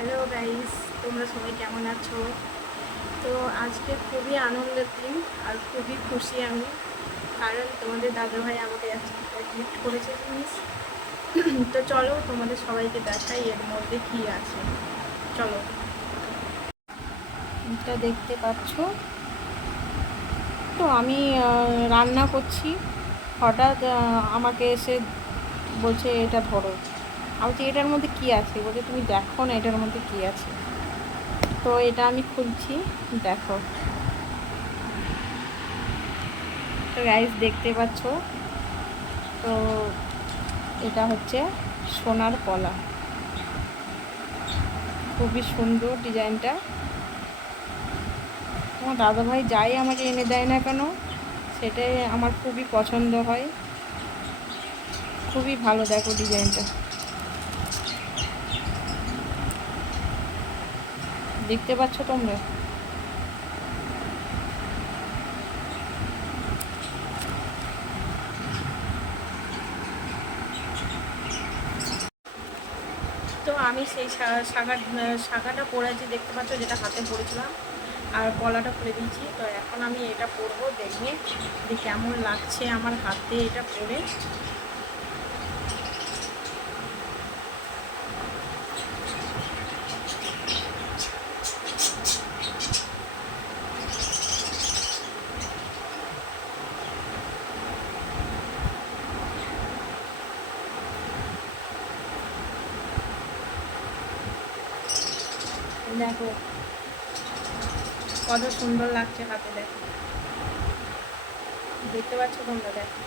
Hello guys, তোমরা সবাই কেমন আছো? তো আজকে খুবই আনন্দের দিন আর খুবই খুশি আমি, কারণ তোমাদের দাদাভাই আমাকে একটা গিফট করেছে জিনিস। তো চলো তোমাদের সবাইকে দেখাই এর মধ্যে কি আছে। চলো। এটা দেখতে পাচ্ছ। তো আমি রান্না করছি। হঠাৎ আমাকে এসে বলছে, এটা ধরো। আমি বলছি এটার মধ্যে কি আছে? বলছে তুমি দেখো না এটার মধ্যে কি আছে? তো এটা আমি খুলছি, দেখো। তো গাইস দেখতে পাচ্ছ? তো এটা হচ্ছে সোনার কলা। খুবই সুন্দর ডিজাইনটা। তোমার দাদাভাই যাই আমাকে এনে দেয় না কেন, সেটাই আমার খুবই পছন্দ হয়। খুবই ভালো দেখো ডিজাইনটা। দেখতে পাচ্ছ তোমরা? তো আমি সেই শাখা শাখাটা পরেছি দেখতে পাচ্ছ যেটা হাতে পরেছিলাম আর গলাটা খুলে দিয়েছি। তো এখন আমি এটা পরবো, দেখব যে কেমন লাগছে আমার হাতে এটা পরে। দেখো। কত সুন্দর লাগছে হাতে দেখো। দেখতে পাচ্ছ তোমরা, দেখো।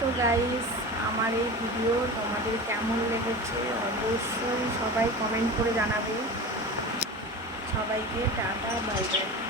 তো গাইস আমার এই ভিডিও তোমাদের কেমন লেগেছে অবশ্যই সবাই কমেন্ট করে জানাবে। সবাইকে টাটা বাই বাই